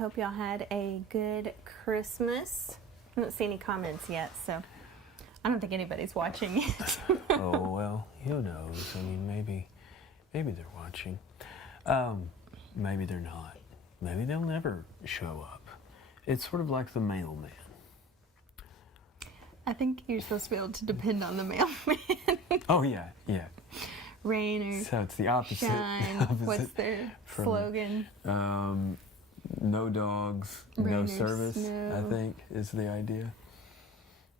hope y'all had a good Christmas. I don't see any comments yet, so I don't think anybody's watching yet. Oh, well, who knows? I mean, maybe they're watching. Maybe they're not. Maybe they'll never show up. It's sort of like the mailman. I think you're supposed to be able to depend on the mailman. Oh, yeah. Rain or so it's the opposite. shine. What's their slogan? No dogs, Rain no or service, snow. I think, is the idea.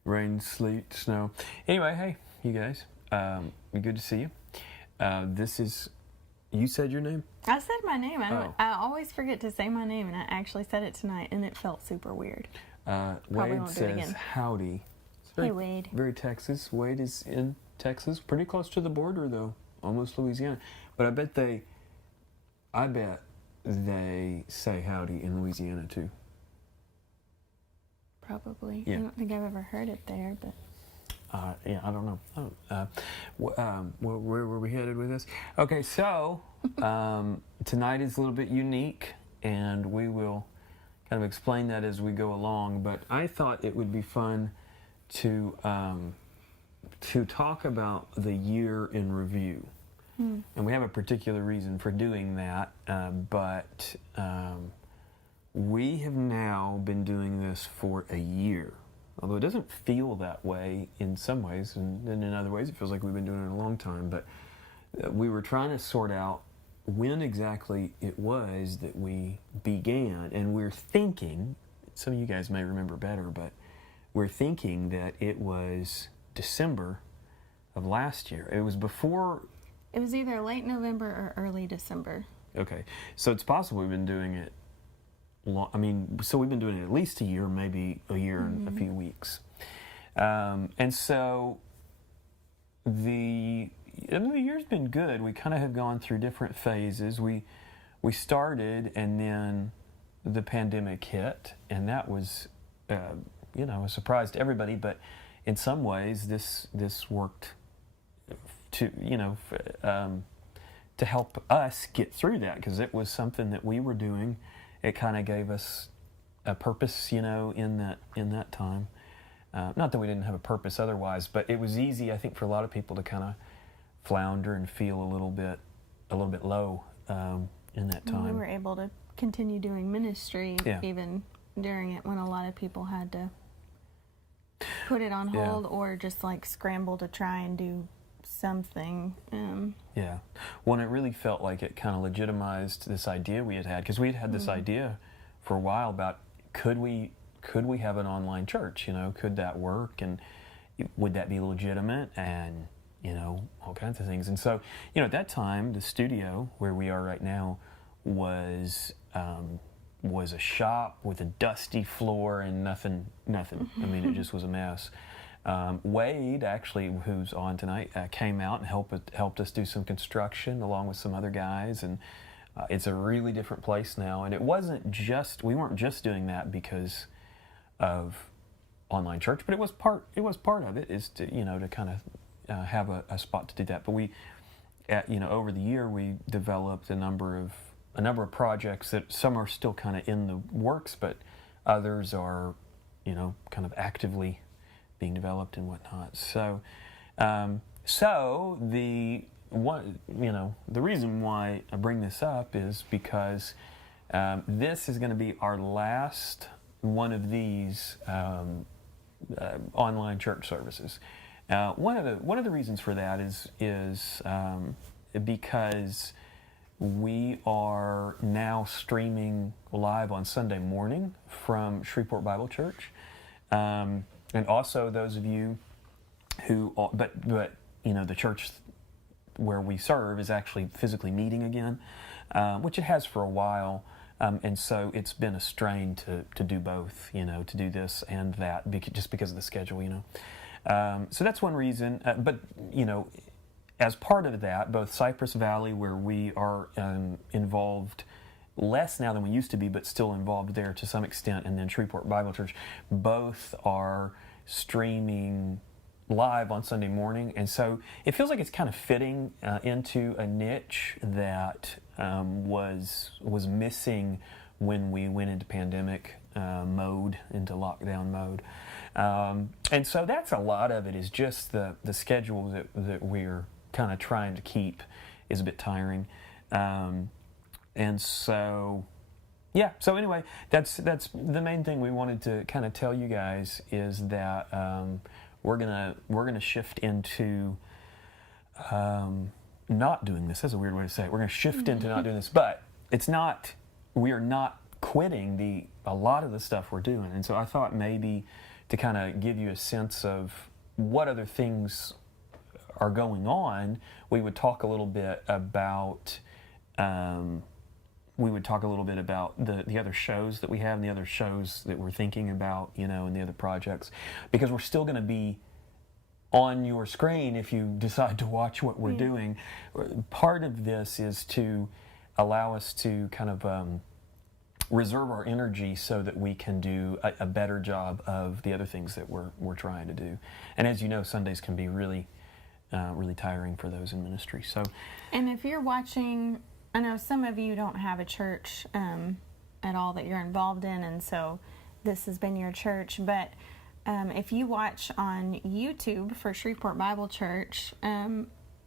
Rain, sleet, snow. Anyway, hey, you guys. Good to see you. This is... You said your name? I said my name. Oh. I always forget to say my name, and I actually said it tonight, and it felt super weird. Wade won't do it says, again. howdy. It's Hey, Wade. Very Texas. Wade is in Texas, pretty close to the border, though. Almost Louisiana. But I bet they say howdy in Louisiana, too. Probably. Yeah. I don't think I've ever heard it there, but... Yeah, I don't know. Where were we headed with this? Okay, so tonight is a little bit unique, and we will kind of explain that as we go along. But I thought it would be fun to talk about the year in review, and we have a particular reason for doing that. But we have now been doing this for a year. Although it doesn't feel that way in some ways, and in other ways it feels like we've been doing it a long time. But we were trying to sort out when exactly it was that we began. And we're thinking, some of you guys may remember better, but we're thinking that it was December of last year. It was before... It was either late November or early December. Okay, so it's possible we've been doing it so we've been doing it at least a year, maybe a year and a few weeks. And so the year's been good. We kind of have gone through different phases. We started, and then the pandemic hit, and that was, a surprise to everybody. But in some ways, this worked to help us get through that, because it was something that we were doing. It kind of gave us a purpose, in that time. Not that we didn't have a purpose otherwise, but it was easy, I think, for a lot of people to kind of flounder and feel a little bit low in that time. We were able to continue doing ministry even during it, when a lot of people had to put it on hold or just like scramble to try and do something. Yeah. Well, and it really felt like it kind of legitimized this idea we had, because we had this idea for a while about could we have an online church? Could that work, and would that be legitimate, and all kinds of things. And so, at that time, the studio where we are right now was a shop with a dusty floor and nothing. I mean, it just was a mess. Wade, actually, who's on tonight, came out and helped us do some construction along with some other guys, and it's a really different place now. And we weren't just doing that because of online church, but it was part of it, is to to kind of have a spot to do that. But we, over the year, we developed a number of projects that some are still kind of in the works, but others are kind of actively being developed and whatnot. So, the reason why I bring this up is because this is going to be our last one of these online church services. One of the reasons for that is because we are now streaming live on Sunday morning from Shreveport Bible Church. And also those of you who, but the church where we serve is actually physically meeting again, which it has for a while, and so it's been a strain to do both, to do this and that, just because of the schedule, So that's one reason, but as part of that, both Cypress Valley, where we are involved less now than we used to be, but still involved there to some extent, and then Shreveport Bible Church, both are streaming live on Sunday morning, and so it feels like it's kind of fitting into a niche that was missing when we went into pandemic mode, into lockdown mode. And so that's a lot of it, is just the schedule that we're kind of trying to keep is a bit tiring. And so, yeah, so anyway, that's the main thing we wanted to kind of tell you guys, is that we're gonna shift into not doing this. That's a weird way to say it. We're gonna shift into not doing this, but we are not quitting a lot of the stuff we're doing. And so I thought maybe to kind of give you a sense of what other things are going on, we would talk a little bit about the other shows that we have and the other shows that we're thinking about, and the other projects, because we're still going to be on your screen if you decide to watch what we're doing. Part of this is to allow us to kind of reserve our energy so that we can do a better job of the other things that we're trying to do. And as you know, Sundays can be really tiring for those in ministry. So, and if you're watching, I know some of you don't have a church at all that you're involved in, and so this has been your church, but if you watch on YouTube for Shreveport Bible Church,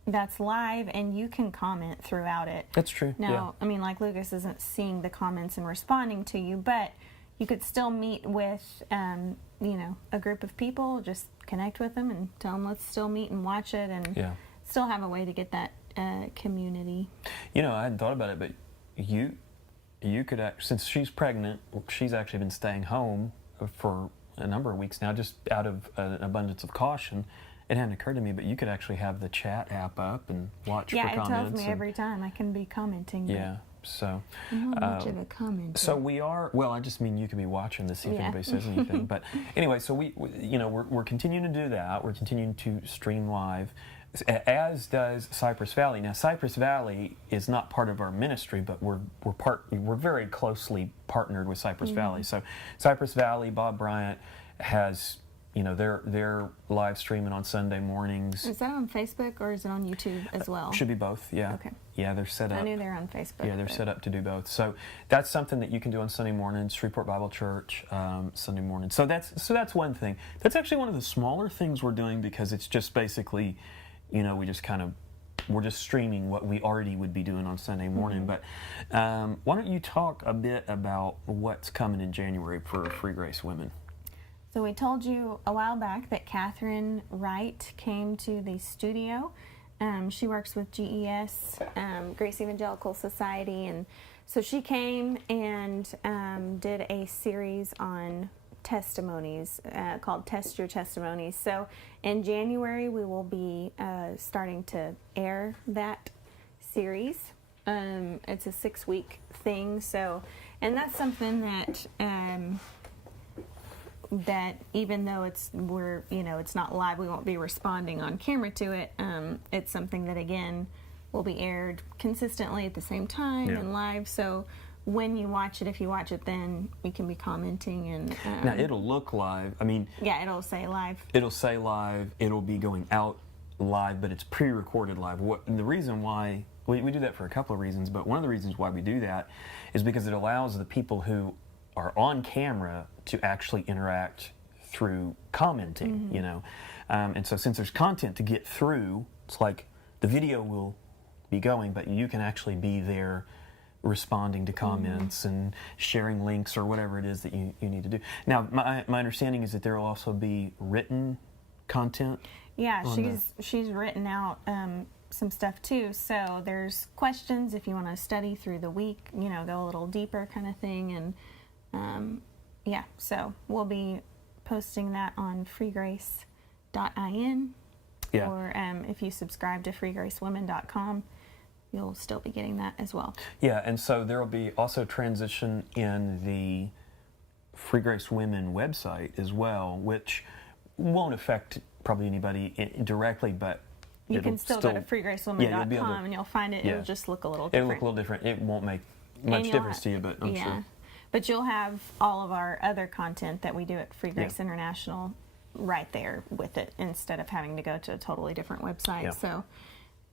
that's live, and you can comment throughout it. That's true. Now, I mean, like, Lucas isn't seeing the comments and responding to you, but you could still meet with, a group of people, just connect with them and tell them, let's still meet and watch it, and still have a way to get that community. I hadn't thought about it, but you could, since she's pregnant, she's actually been staying home for a number of weeks now, just out of an abundance of caution. It hadn't occurred to me, but you could actually have the chat app up and watch for comments. Yeah, it tells me every time I can be commenting. Yeah, so... I'm not much of a commenter. So we are... Well, I just mean you could be watching to see if anybody says anything. But anyway, so we're continuing to do that. We're continuing to stream live, as does Cypress Valley. Now, Cypress Valley is not part of our ministry, but we're very closely partnered with Cypress Valley. So Cypress Valley, Bob Bryant has... they're live streaming on Sunday mornings. Is that on Facebook or is it on YouTube as well? Should be both, yeah. Okay. Yeah, they're set up. I knew they're on Facebook. Yeah, they're set up to do both. So that's something that you can do on Sunday mornings, Shreveport Bible Church, Sunday morning. So that's one thing. That's actually one of the smaller things we're doing, because it's just basically, we're just streaming what we already would be doing on Sunday morning. But why don't you talk a bit about what's coming in January for Free Grace Women? So we told you a while back that Catherine Wright came to the studio. She works with GES, Grace Evangelical Society, and so she came and did a series on testimonies called Test Your Testimonies. So in January we will be starting to air that series. It's a 6-week thing. So, and that's something that that even though it's not live, we won't be responding on camera to it. It's something that, again, will be aired consistently at the same time and live. So when you watch it, if you watch it, then you can be commenting. And now it'll look live. I mean, it'll say live. It'll say live. It'll be going out live, but it's pre-recorded live. And the reason why we do that for a couple of reasons, but one of the reasons why we do that is because it allows the people who are on camera to actually interact through commenting, and so since there's content to get through, it's like the video will be going, but you can actually be there responding to comments and sharing links or whatever it is that you need to do. Now, my understanding is that there will also be written content. Yeah, she's written out some stuff too. So there's questions if you want to study through the week, go a little deeper kind of thing, and so we'll be posting that on freegrace.in, or if you subscribe to freegracewomen.com, you'll still be getting that as well. Yeah, and so there will be also transition in the Free Grace Women website as well, which won't affect probably anybody directly, but you can still go to freegracewomen.com and you'll find it. It'll just look a little different. It'll look a little different. It won't make much difference to you, but I'm sure. But you'll have all of our other content that we do at Free Grace International right there with it, instead of having to go to a totally different website. So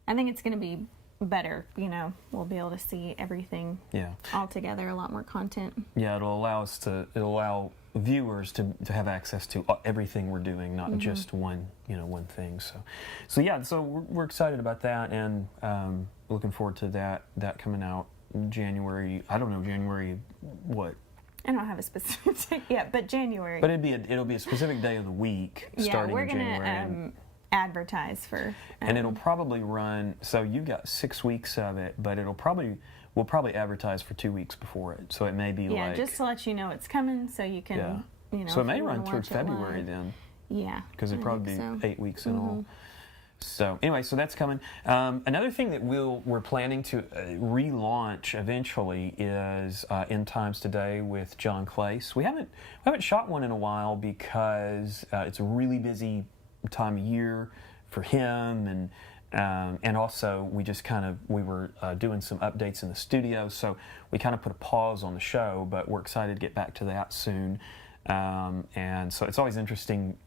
I think it's going to be better, we'll be able to see everything Yeah. all together, a lot more content. Yeah, it'll allow viewers to have access to everything we're doing, not just one thing. So yeah, so we're excited about that, and looking forward to that coming out in January. I don't know January what. I don't have a specific date yet, but January. But it'll be a specific day of the week starting in January. Yeah, we're gonna advertise for. And it'll probably run. So you've got 6 weeks of it, but we'll probably advertise for 2 weeks before it. So it may be just to let you know it's coming, so you can So it may run through February then. Yeah. Because it'd probably be 8 weeks in all. So anyway, so that's coming. Another thing that we're planning to relaunch eventually is End Times Today with John Clace. We haven't shot one in a while because it's a really busy time of year for him, and also we were doing some updates in the studio, so we kind of put a pause on the show, but we're excited to get back to that soon. And so it's always interesting.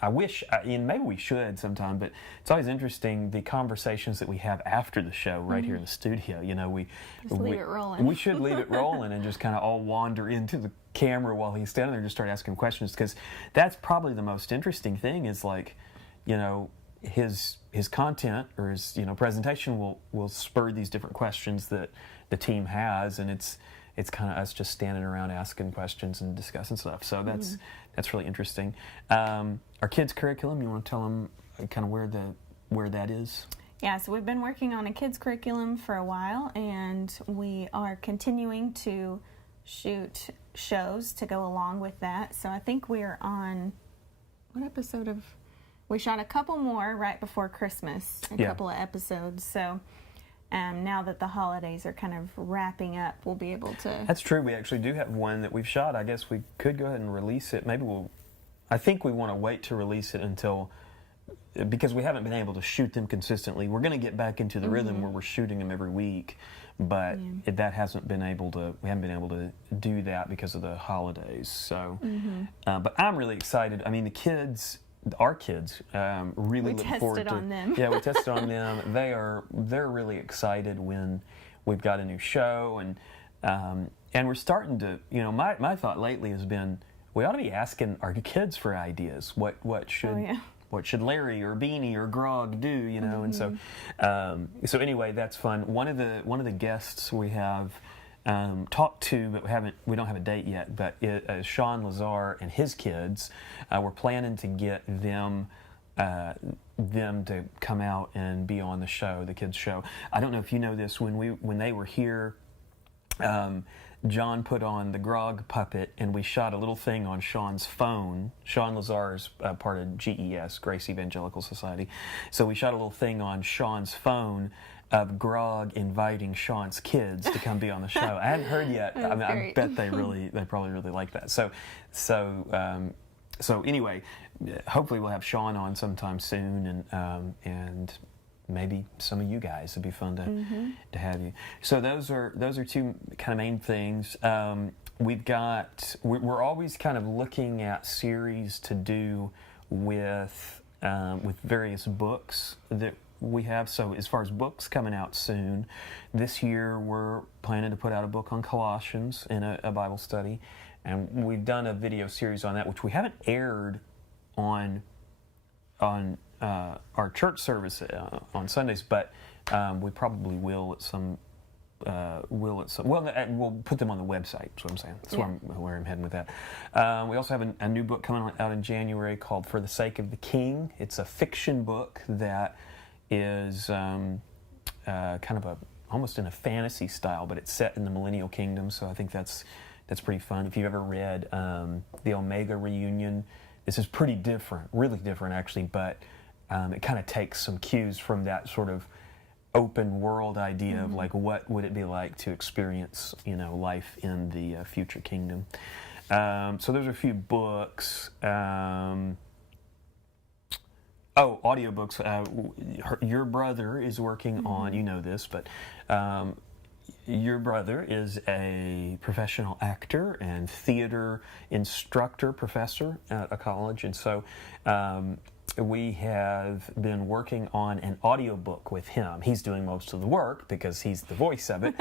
I wish, maybe we should sometime, but it's always interesting the conversations that we have after the show right here in the studio. We leave it rolling. We should leave it rolling and just kind of all wander into the camera while he's standing there and just start asking questions, because that's probably the most interesting thing is his content or his presentation will spur these different questions that the team has, and it's kind of us just standing around asking questions and discussing stuff. So that's really interesting. Our kids' curriculum, you want to tell them kind of where that is? Yeah, so we've been working on a kids' curriculum for a while, and we are continuing to shoot shows to go along with that. So I think we're on, what episode of, we shot a couple more right before Christmas, a couple of episodes. So now that the holidays are kind of wrapping up, we'll be able to... That's true. We actually do have one that we've shot. I guess we could go ahead and release it. I think we want to wait to release it because we haven't been able to shoot them consistently. We're going to get back into the rhythm where we're shooting them every week, but we haven't been able to do that because of the holidays. So, but I'm really excited. I mean, our kids really look forward to. We tested on them. Yeah, we tested on them. They're really excited when we've got a new show, and we're starting to. My thought lately has been we ought to be asking our kids for ideas. What should Larry or Beanie or Grog do? And so anyway, that's fun. One of the guests we have talked to, but we don't have a date yet, but Sean Lazar and his kids. We're planning to get them to come out and be on the show, the kids show. I don't know if you know this, when they were here, John put on the Grog puppet, and we shot a little thing on Sean's phone. Sean Lazar is part of GES, Grace Evangelical Society. So we shot a little thing on Sean's phone of Grog inviting Sean's kids to come be on the show. I hadn't heard yet. I bet they probably really like that. So anyway, hopefully we'll have Sean on sometime soon, and maybe some of you guys. It'd be fun to have you. So those are two kind of main things. We're always kind of looking at series to do with various books that we have. So as far as books coming out soon, this year we're planning to put out a book on Colossians in a Bible study, and we've done a video series on that, which we haven't aired on our church service on Sundays, but we probably will at some. We'll put them on the website. That's what I'm saying. That's where I'm heading with that. We also have a new book coming out in January called "For the Sake of the King." It's a fiction book that is kind of almost in a fantasy style, but it's set in the Millennial Kingdom. So I think that's pretty fun. If you've ever read the Omega Reunion, this is pretty different, really different actually, but it kind of takes some cues from that sort of open world idea of like what would it be like to experience life in the future kingdom. So those are a few books. Audiobooks. Your brother is working on, this, but your brother is a professional actor and theater instructor, professor at a college, and so we have been working on an audiobook with him. He's doing most of the work because he's the voice of it.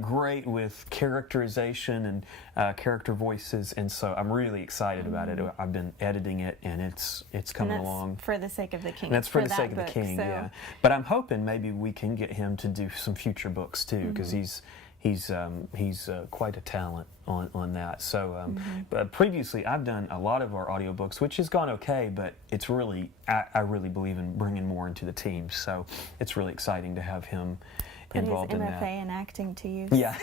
Great with characterization and character voices, and so I'm really excited about it. I've been editing it, and it's coming along. For the sake of the King. And that's for the that sake of the book, King, so. yeah. But I'm hoping maybe we can get him to do some future books too, because he's quite a talent on that. So but previously I've done a lot of our audiobooks, which has gone okay, but it's really, I really believe in bringing more into the team. So it's really exciting to have him involved in that. Put his MFA in acting to use. Yeah,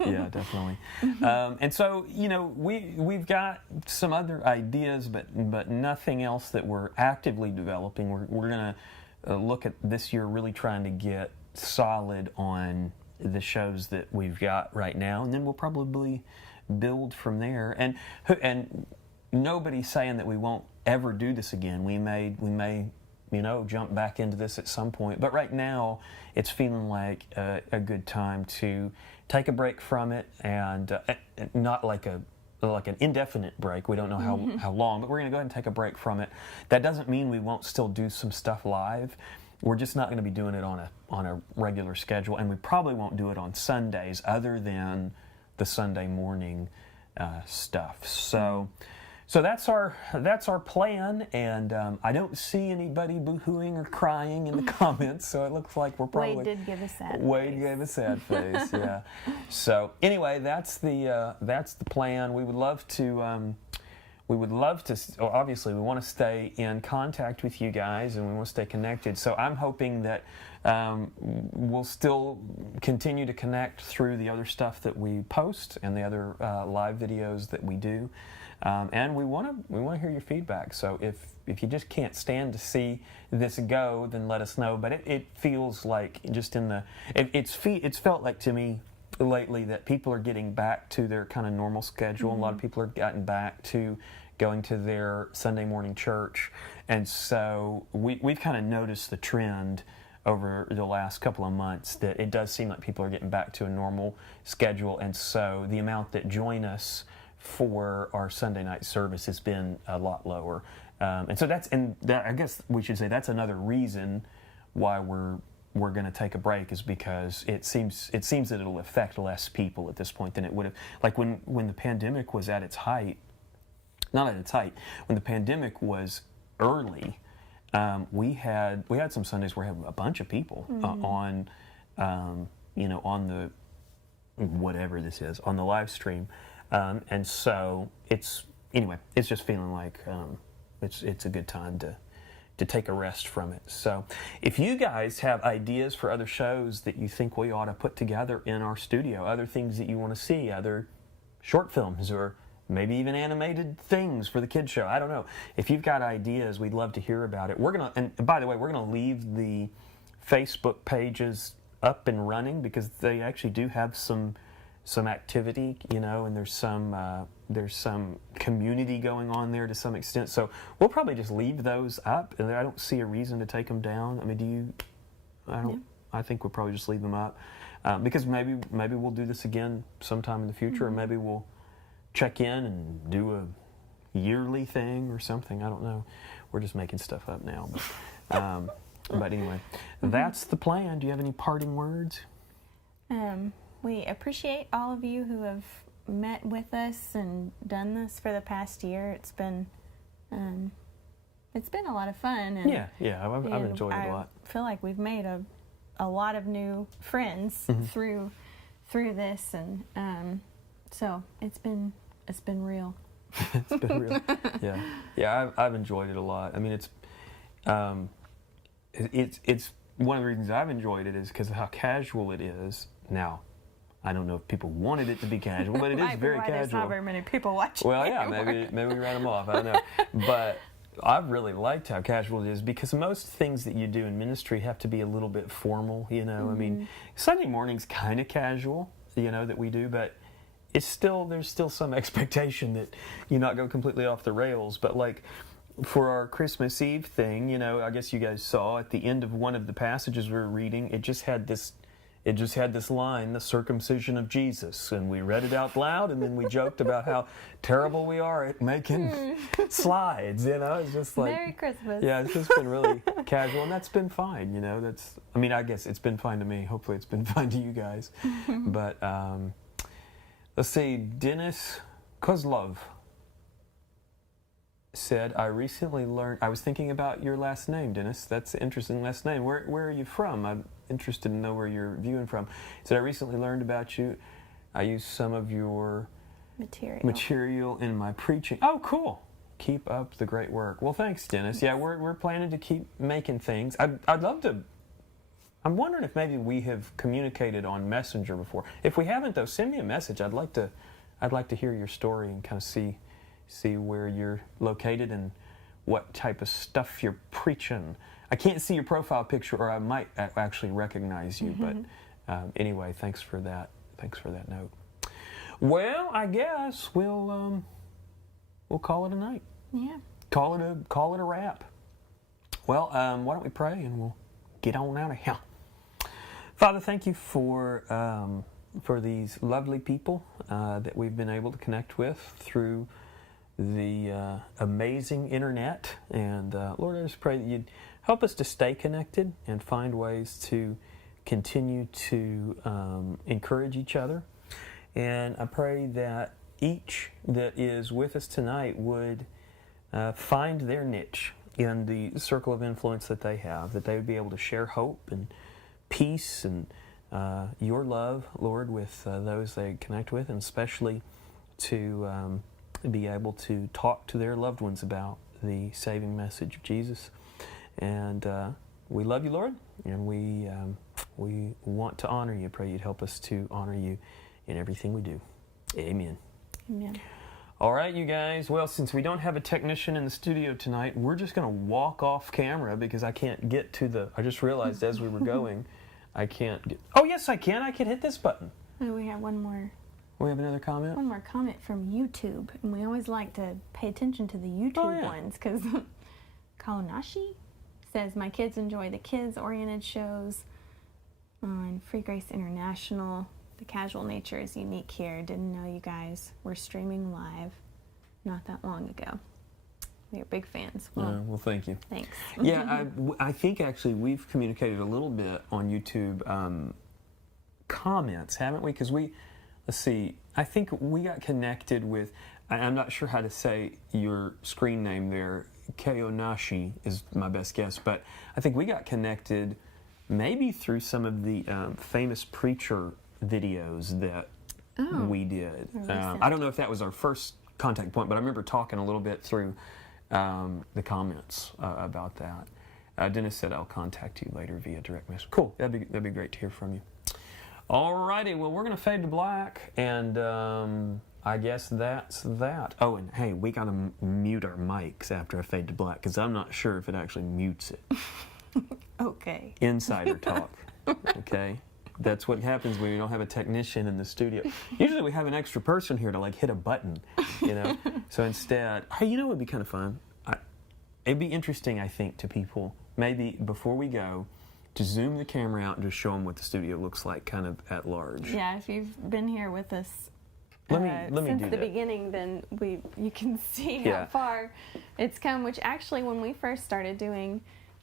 yeah, definitely. And so, you know, we've got some other ideas, but nothing else that we're actively developing. We're going to look at this year really trying to get solid on the shows that we've got right now, and then we'll probably build from there. And nobody's saying that we won't ever do this again. We may you know, jump back into this at some point, but right now it's feeling like a good time to take a break from it, and not like an indefinite break. We don't know how long, but we're going to go ahead and take a break from it. That doesn't mean we won't still do some stuff live. We're just not going to be doing it on a regular schedule, and we probably won't do it on Sundays other than the Sunday morning stuff. So that's our plan, and I don't see anybody boo-hooing or crying in the comments, so it looks like we're probably... Wade did give a sad Wade gave a sad face, yeah. So anyway, that's the plan. We would love to... obviously we want to stay in contact with you guys, and we want to stay connected. So I'm hoping that we'll still continue to connect through the other stuff that we post and the other live videos that we do. And we want to hear your feedback. So if you just can't stand to see this go, then let us know. But it feels like just it's felt like to me lately that people are getting back to their kind of normal schedule. A lot of people are getting back to going to their Sunday morning church, and so we've kind of noticed the trend over the last couple of months that it does seem like people are getting back to a normal schedule, and so the amount that join us for our Sunday night service has been a lot lower, and so I guess we should say that's another reason why we're going to take a break, is because it seems that it'll affect less people at this point than it would have. Like when the pandemic was at its height, not at its height, when the pandemic was early, we had some Sundays where we had a bunch of people on on the whatever this is, on the live stream, and so it's just feeling like it's a good time to take a rest from it. So if you guys have ideas for other shows that you think we ought to put together in our studio, other things that you want to see, other short films, or maybe even animated things for the kids show, I don't know. If you've got ideas, we'd love to hear about it. And by the way, we're gonna leave the Facebook pages up and running, because they actually do have some activity, and there's some community going on there to some extent. So we'll probably just leave those up, and I don't see a reason to take them down. I mean, do you? I don't. Yeah. I think we'll probably just leave them up, because maybe we'll do this again sometime in the future, or maybe we'll check in and do a yearly thing or something. I don't know. We're just making stuff up now, but anyway, that's the plan. Do you have any parting words? We appreciate all of you who have met with us and done this for the past year. It's been a lot of fun. And, yeah, I've enjoyed it a lot. I feel like we've made a lot of new friends through this, and so it's been real. It's been real. Yeah. I've enjoyed it a lot. I mean, it's one of the reasons I've enjoyed it is because of how casual it is. Now, I don't know if people wanted it to be casual, but it is very casual. There's not very many people watching. Well, yeah, maybe we ran them off. I don't know, but I've really liked how casual it is, because most things that you do in ministry have to be a little bit formal. I mean, Sunday morning's kind of casual, that we do, but there's still some expectation that you not go completely off the rails. But like for our Christmas Eve thing, I guess you guys saw at the end of one of the passages we were reading, it just had this it just had this line, the circumcision of Jesus, and we read it out loud, and then we joked about how terrible we are at making slides, you know. It's just like, Merry Christmas. yeah, it's just been really casual, and that's been fine, you know. I mean, I guess it's been fine to me. Hopefully it's been fine to you guys. But let's see, Dennis Kozlov said, I recently learned, I was thinking about your last name, Dennis. That's an interesting last name. Where are you from? I'm interested to know where you're viewing from. He said, I recently learned about you. I used some of your material in my preaching. Oh, cool. Keep up the great work. Well, thanks, Dennis. Yeah, we're planning to keep making things. I'd love to. I'm wondering if maybe we have communicated on Messenger before. If we haven't, though, send me a message. I'd like to hear your story and kind of see where you're located and what type of stuff you're preaching. I can't see your profile picture, or I might actually recognize you. But anyway, thanks for that. Thanks for that note. Well, I guess we'll call it a night. Yeah. Call it a wrap. Well, why don't we pray and we'll get on out of here. Father, thank you for these lovely people that we've been able to connect with through the amazing internet. And Lord, I just pray that you'd help us to stay connected and find ways to continue to encourage each other. And I pray that each that is with us tonight would find their niche in the circle of influence that they have, that they would be able to share hope and peace and your love, Lord, with those they connect with, and especially to be able to talk to their loved ones about the saving message of Jesus. And we love you, Lord, and we want to honor you. Pray you'd help us to honor you in everything we do. Amen. Amen. All right, you guys. Well, since we don't have a technician in the studio tonight, we're just going to walk off camera because I can't get to the... I just realized as we were going, I can't get... Oh, yes, I can. I can hit this button. Oh, we have one more. We have another comment? One more comment from YouTube. And we always like to pay attention to the YouTube ones because Kawanashi says, my kids enjoy the kids-oriented shows on Free Grace International. The casual nature is unique here. Didn't know you guys were streaming live not that long ago. We are big fans. Well, thank you. Thanks. Yeah, I think actually we've communicated a little bit on YouTube comments, haven't we? Because let's see, I think we got connected with, I'm not sure how to say your screen name there, Keonashi is my best guess, but I think we got connected maybe through some of the famous preacher videos that we did. I don't know if that was our first contact point, but I remember talking a little bit through the comments about that. Dennis said, I'll contact you later via direct message. Cool, that'd be great to hear from you. Alrighty, well, we're going to fade to black, and I guess that's that. Oh, and hey, we got to mute our mics after I fade to black, because I'm not sure if it actually mutes it. Okay. Insider talk, okay? That's what happens when you don't have a technician in the studio. Usually we have an extra person here to like hit a button, you know? So instead, hey, you know what would be kind of fun? It'd be interesting, I think, to people, maybe before we go, to zoom the camera out and just show them what the studio looks like kind of at large. Yeah, if you've been here with us let me since do the that. beginning, then you can see how far it's come, which actually when we first started doing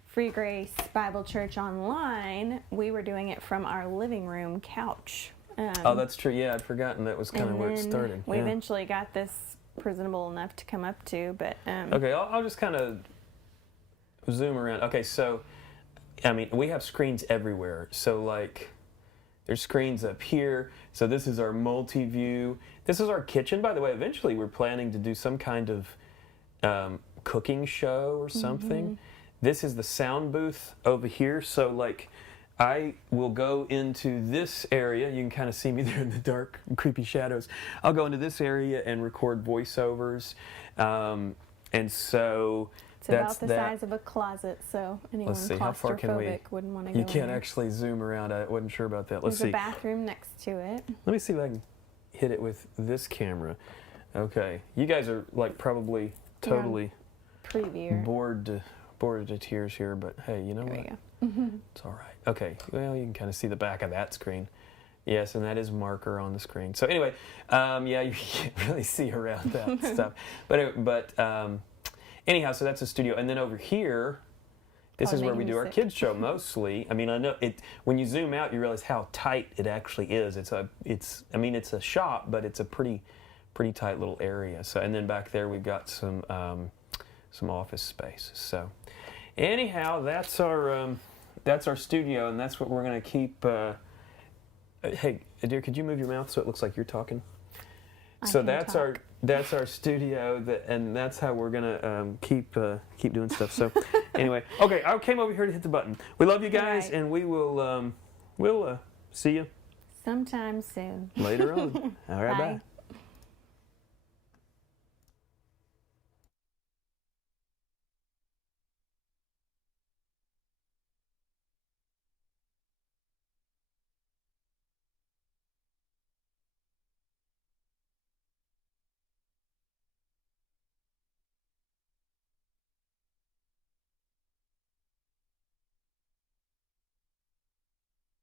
Free Grace Bible Church online, we were doing it from our living room couch. Oh, that's true. Yeah, I'd forgotten that was kind of where it started. We eventually got this presentable enough to come up to, but... Okay, I'll just kind of zoom around. Okay, so, I mean, we have screens everywhere. So, like, there's screens up here. So this is our multi-view. This is our kitchen. By the way, eventually we're planning to do some kind of cooking show or something. Mm-hmm. This is the sound booth over here. So, like, I will go into this area. You can kind of see me there in the dark, creepy shadows. I'll go into this area and record voiceovers. And so it's about the size of a closet, so anyone claustrophobic wouldn't want to go in. You can't actually zoom around. I wasn't sure about that. Let's see. There's a bathroom next to it. Let me see if I can hit it with this camera. Okay. You guys are, like, probably totally preview. bored to tears here, but hey, you know what? It's all right. Okay, well, you can kind of see the back of that screen. Yes, and that is marker on the screen. So anyway, yeah, you can't really see around that stuff. But anyhow, so that's a studio. And then over here, this is where we do our kids show mostly. I mean, I know it. When you zoom out, you realize how tight it actually is. It's a shop, but it's a pretty tight little area. So, and then back there we've got some office space. So, anyhow, that's our studio, and that's what we're going to keep. Hey, dear, could you move your mouth so it looks like you're talking? So that's our studio, and that's how we're gonna keep doing stuff. So anyway, okay, I came over here to hit the button. We love you guys, and we will we'll see you sometime soon. later on. All right, Bye. bye.